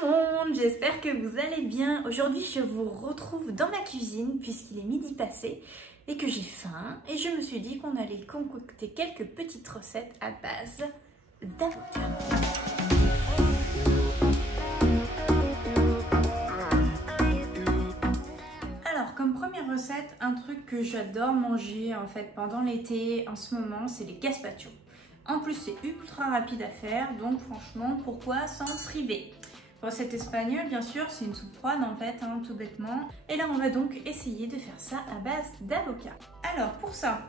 le monde, j'espère que vous allez bien. Aujourd'hui je vous retrouve dans ma cuisine puisqu'il est midi passé et que j'ai faim et je me suis dit qu'on allait concocter quelques petites recettes à base d'avocat. Alors comme première recette, un truc que j'adore manger en fait pendant l'été en ce moment, c'est les gazpacho. En plus c'est ultra rapide à faire, donc franchement pourquoi s'en priver? Recette espagnole bien sûr, c'est une soupe froide en fait, hein, tout bêtement. Et là on va donc essayer de faire ça à base d'avocat. Alors pour ça,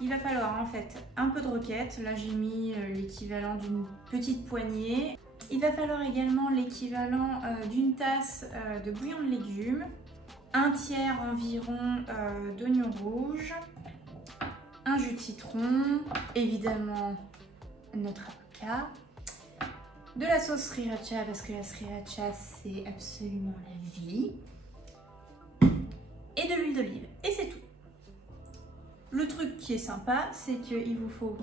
il va falloir en fait un peu de roquette. Là j'ai mis l'équivalent d'une petite poignée. Il va falloir également l'équivalent d'une tasse de bouillon de légumes, un tiers environ d'oignons rouges, un jus de citron, évidemment notre avocat, de la sauce sriracha parce que la sriracha c'est absolument la vie, et de l'huile d'olive, et c'est tout. Le truc qui est sympa, c'est qu'il vous faut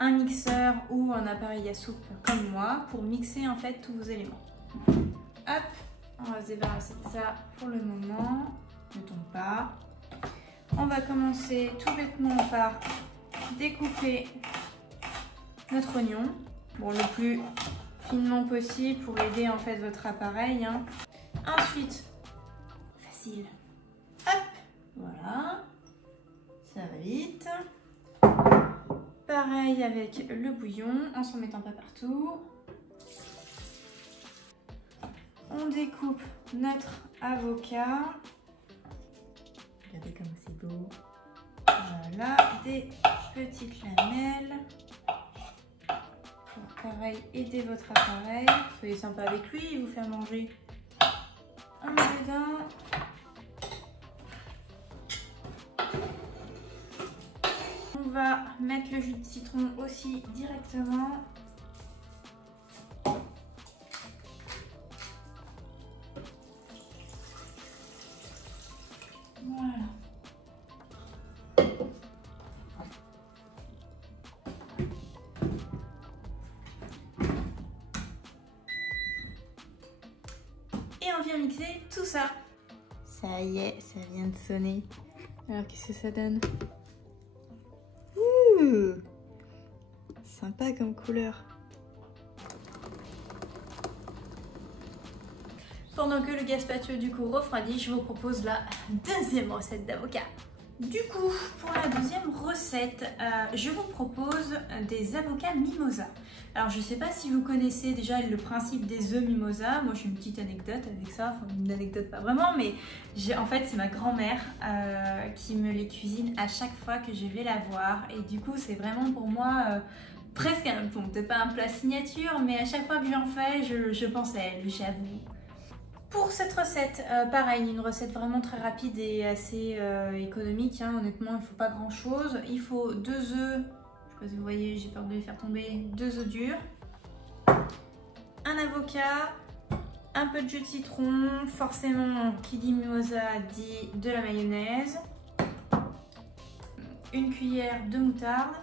un mixeur ou un appareil à soupe comme moi pour mixer en fait tous vos éléments. Hop, on va se débarrasser de ça pour le moment, ne tombe pas. On va commencer tout bêtement par découper notre oignon, bon, le plus finement possible pour aider en fait votre appareil, hein. Ensuite, facile, hop, voilà, ça va vite. Pareil avec le bouillon, en s'en mettant pas partout. On découpe notre avocat. Regardez comme c'est beau. Voilà, des petites lamelles. Pour pareil, aider votre appareil. Soyez sympa avec lui, il vous fait manger un boudin. On va mettre le jus de citron aussi directement. Voilà. Et on vient mixer tout ça. Ça y est, ça vient de sonner. Alors qu'est-ce que ça donne? Ouh, sympa comme couleur. Pendant que le gazpacho du coup refroidit, je vous propose la deuxième recette d'avocat. Du coup, pour la deuxième recette, je vous propose des avocats mimosa. Alors je ne sais pas si vous connaissez déjà le principe des œufs mimosa. Moi j'ai une petite anecdote avec ça, enfin une anecdote pas vraiment, mais en fait c'est ma grand-mère qui me les cuisine à chaque fois que je vais la voir. Et du coup c'est vraiment pour moi presque, bon, peut-être pas un plat signature, mais à chaque fois que j'en fais, je pense à elle, j'avoue. Pour cette recette, pareil, une recette vraiment très rapide et assez économique, hein. Honnêtement, il ne faut pas grand chose. Il faut 2 œufs, je ne sais pas si vous voyez, j'ai peur de les faire tomber, 2 œufs durs, un avocat, un peu de jus de citron, forcément qui dit mimosa dit de la mayonnaise, une cuillère de moutarde,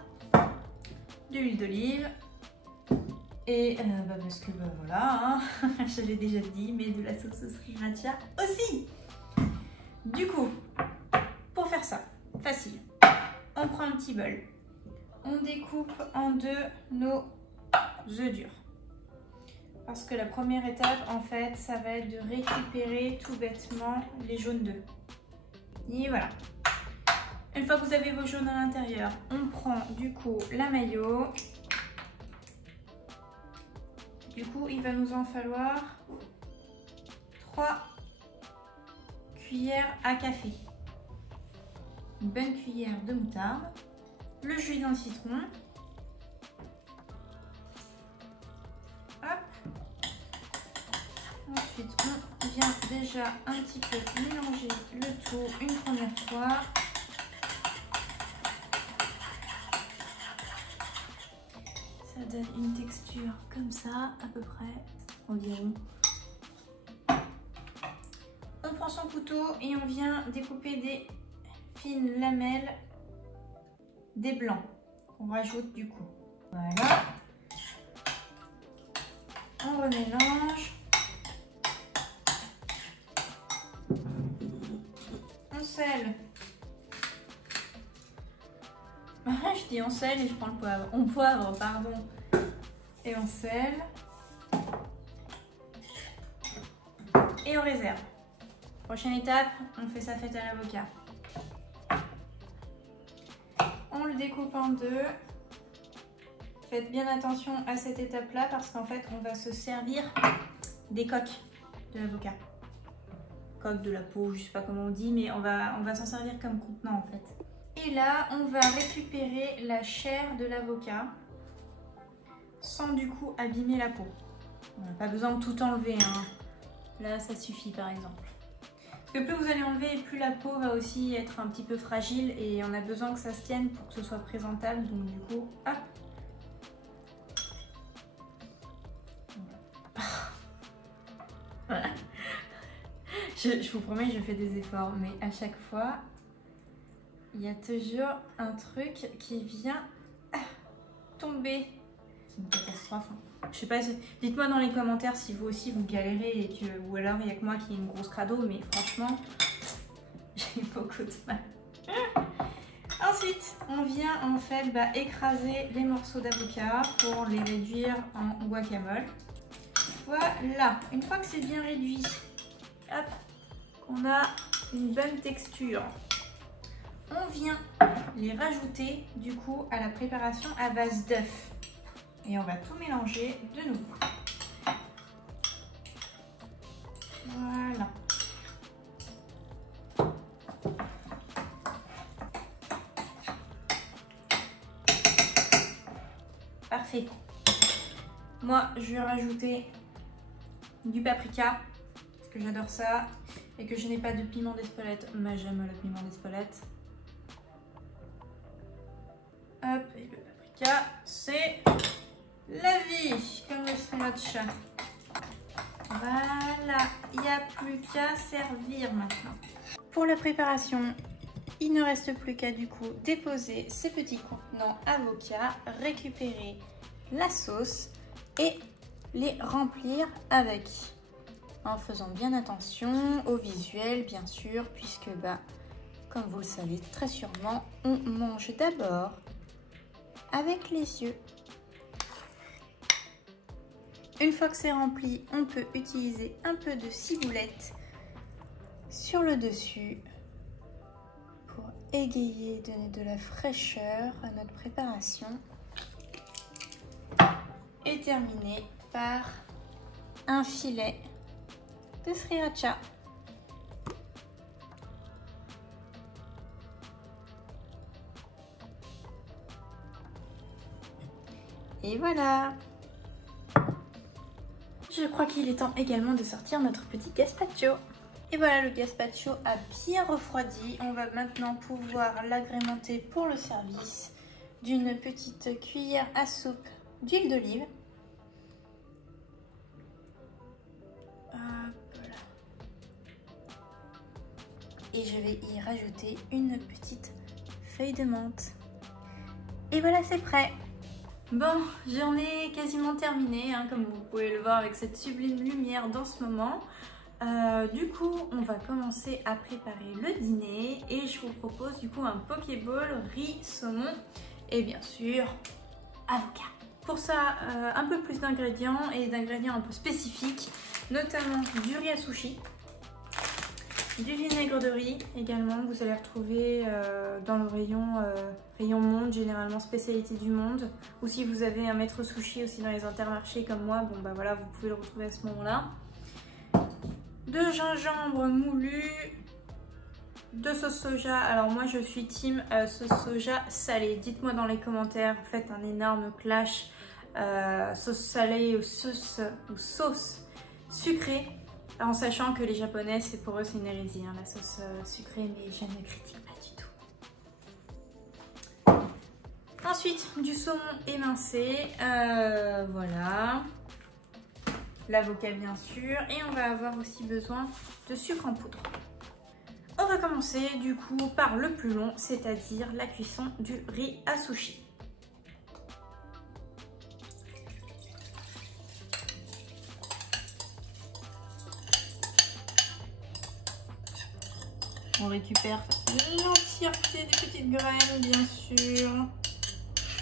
de l'huile d'olive. Et parce que voilà, hein, je l'ai déjà dit, mais de la sauce sriracha aussi. Du coup, pour faire ça, facile, on prend un petit bol, on découpe en deux nos œufs durs. Parce que la première étape, en fait, ça va être de récupérer tout bêtement les jaunes d'œufs. Et voilà. Une fois que vous avez vos jaunes à l'intérieur, on prend du coup la mayo. Du coup, il va nous en falloir 3 cuillères à café. Une bonne cuillère de moutarde, le jus d'un citron. Hop. Ensuite, on vient déjà un petit peu mélanger le tout une première fois. Ça donne une texture comme ça, à peu près, environ. On prend son couteau et on vient découper des fines lamelles, des blancs, qu'on rajoute du coup. Voilà. On remélange. sel. Je dis on sel et je prends le poivre. On poivre, pardon. Et on sel. Et on réserve. Prochaine étape, on fait sa fête à l'avocat. On le découpe en deux. Faites bien attention à cette étape-là parce qu'en fait, on va se servir des coques de l'avocat. Coque de la peau, je sais pas comment on dit, mais on va s'en servir comme contenant en fait. Et là, on va récupérer la chair de l'avocat sans du coup abîmer la peau. On n'a pas besoin de tout enlever, hein. Là, ça suffit par exemple. Parce que plus vous allez enlever, plus la peau va aussi être un petit peu fragile et on a besoin que ça se tienne pour que ce soit présentable. Donc du coup, hop. Voilà. Je vous promets, je fais des efforts, mais à chaque fois, il y a toujours un truc qui vient tomber. C'est une catastrophe. Je sais pas, dites-moi dans les commentaires si vous aussi vous galérez et que, ou alors il n'y a que moi qui ai une grosse crado, mais franchement, j'ai beaucoup de mal. Ensuite, on vient en fait écraser les morceaux d'avocat pour les réduire en guacamole. Voilà, une fois que c'est bien réduit, hop, on a une bonne texture. On vient les rajouter du coup à la préparation à base d'œufs. Et on va tout mélanger de nouveau. Voilà. Parfait. Moi, je vais rajouter du paprika, parce que j'adore ça, et que je n'ai pas de piment d'Espelette, mais j'aime le piment d'Espelette. Hop, et le paprika, c'est la vie, comme le sriracha. Voilà, il n'y a plus qu'à servir maintenant. Pour la préparation, il ne reste plus qu'à du coup déposer ces petits contenants avocats, récupérer la sauce et les remplir avec, en faisant bien attention au visuel bien sûr, puisque comme vous le savez très sûrement, on mange d'abord avec les yeux. Une fois que c'est rempli, on peut utiliser un peu de ciboulette sur le dessus pour égayer, donner de la fraîcheur à notre préparation. Et terminer par un filet de sriracha. Et voilà! Je crois qu'il est temps également de sortir notre petit gazpacho. Et voilà, le gazpacho a bien refroidi. On va maintenant pouvoir l'agrémenter pour le service d'une petite cuillère à soupe d'huile d'olive. Voilà. Et je vais y rajouter une petite feuille de menthe. Et voilà, c'est prêt. Bon, j'en ai quasiment terminé, hein, comme vous pouvez le voir avec cette sublime lumière dans ce moment. Du coup, on va commencer à préparer le dîner et je vous propose du coup un pokéball, riz, saumon et bien sûr avocat. Pour ça, un peu plus d'ingrédients et d'ingrédients un peu spécifiques, notamment du riz à sushi, du vinaigre de riz également, vous allez retrouver dans le rayon monde, généralement spécialité du monde, ou si vous avez un maître sushi aussi dans les intermarchés comme moi, bon voilà, vous pouvez le retrouver à ce moment-là. De gingembre moulu, de sauce soja. Alors moi je suis team sauce soja salée. Dites-moi dans les commentaires, faites un énorme clash sauce salée ou sauce sucrée. En sachant que les Japonais, pour eux c'est une hérésie, hein, la sauce sucrée, mais je ne critique pas du tout. Ensuite, du saumon émincé, voilà. L'avocat bien sûr, et on va avoir aussi besoin de sucre en poudre. On va commencer du coup par le plus long, c'est-à-dire la cuisson du riz à sushi. On récupère l'entièreté des petites graines, bien sûr.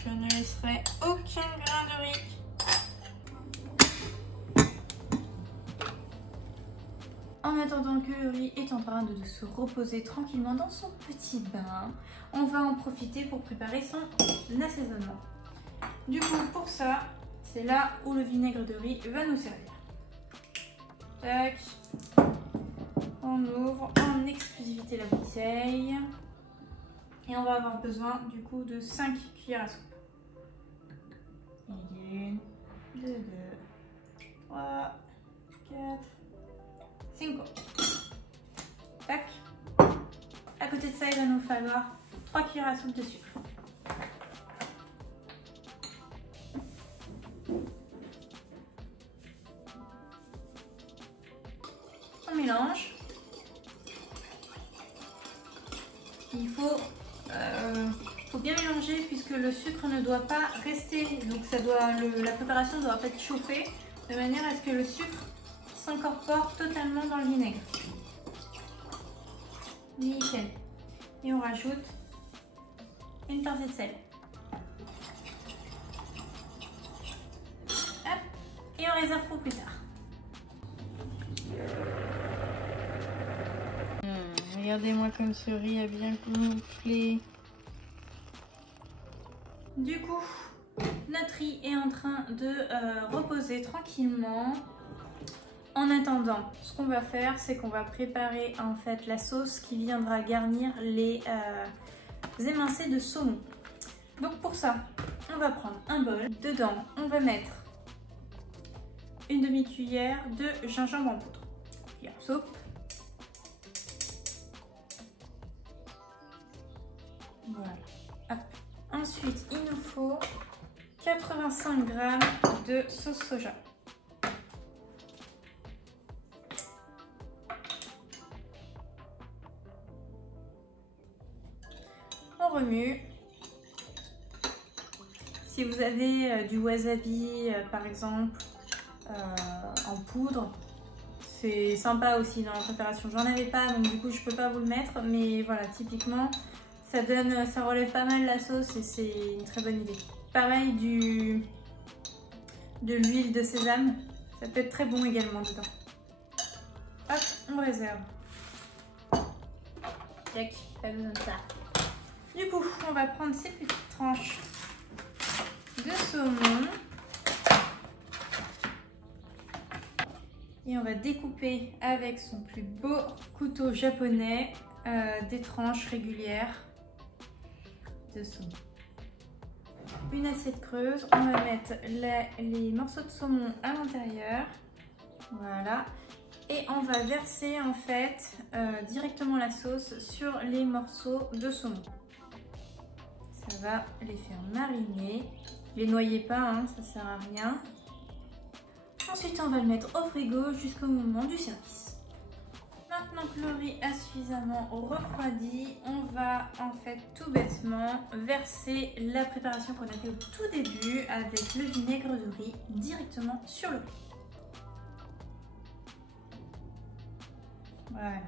Je ne laisserai aucun grain de riz. En attendant que le riz est en train de se reposer tranquillement dans son petit bain, on va en profiter pour préparer son assaisonnement. Du coup, pour ça, c'est là où le vinaigre de riz va nous servir. Tac. On ouvre en exclusivité la bouteille. Et on va avoir besoin du coup de 5 cuillères à soupe. 1, 2, 3, 4, 5. Tac. À côté de ça, il va nous falloir 3 cuillères à soupe de sucre. On mélange. Il faut bien mélanger puisque le sucre ne doit pas rester. Donc la préparation doit être chauffée de manière à ce que le sucre s'incorpore totalement dans le vinaigre. Nickel. Et on rajoute une pincée de sel. Hop. Et on réserve pour plus tard. Regardez-moi comme ce riz a bien gonflé. Du coup, notre riz est en train de reposer tranquillement. En attendant, ce qu'on va faire, c'est qu'on va préparer en fait la sauce qui viendra garnir les émincés de saumon. Donc pour ça, on va prendre un bol. Dedans, on va mettre une demi-cuillère de gingembre en poudre. Cuillère à soupe. Voilà. Hop. Ensuite, il nous faut 85 g de sauce soja. On remue. Si vous avez du wasabi, par exemple, en poudre, c'est sympa aussi dans la préparation. J'en avais pas, donc du coup, je peux pas vous le mettre. Mais voilà, typiquement, ça relève pas mal la sauce et c'est une très bonne idée. Pareil, de l'huile de sésame, ça peut être très bon également dedans. Hop, on réserve. Tac, pas besoin de ça. Du coup, on va prendre ces petites tranches de saumon. Et on va découper avec son plus beau couteau japonais des tranches régulières de saumon. Une assiette creuse, on va mettre les morceaux de saumon à l'intérieur. Voilà. Et on va verser en fait directement la sauce sur les morceaux de saumon. Ça va les faire mariner. Les noyez pas, hein, ça sert à rien. Ensuite, on va le mettre au frigo jusqu'au moment du service. Maintenant que le riz a suffisamment refroidi, on va en fait tout bêtement verser la préparation qu'on a fait au tout début avec le vinaigre de riz directement sur le riz. Voilà.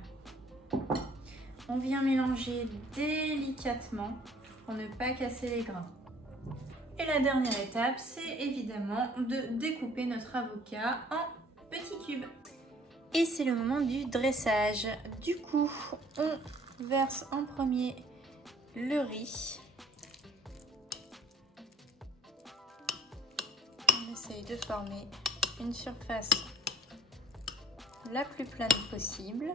On vient mélanger délicatement pour ne pas casser les grains. Et la dernière étape, c'est évidemment de découper notre avocat en petits cubes. Et c'est le moment du dressage. Du coup, on verse en premier le riz. On essaye de former une surface la plus plane possible.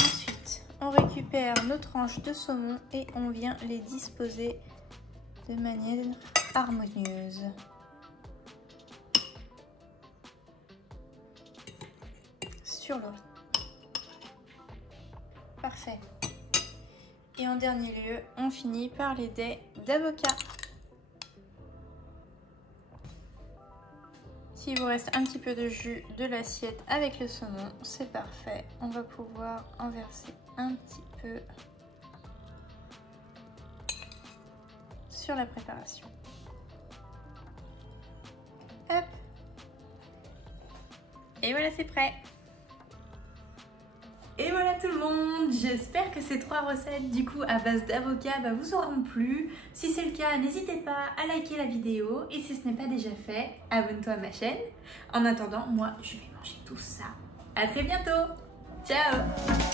Ensuite, on récupère nos tranches de saumon et on vient les disposer de manière harmonieuse. Sur le riz. Parfait. Et en dernier lieu, on finit par les dés d'avocat. S'il vous reste un petit peu de jus de l'assiette avec le saumon, c'est parfait. On va pouvoir en verser un petit peu sur la préparation. Hop. Et voilà, c'est prêt. Et voilà tout le monde, j'espère que ces 3 recettes du coup à base d'avocat vous auront plu. Si c'est le cas, n'hésitez pas à liker la vidéo et si ce n'est pas déjà fait, abonne-toi à ma chaîne. En attendant, moi je vais manger tout ça. À très bientôt, ciao.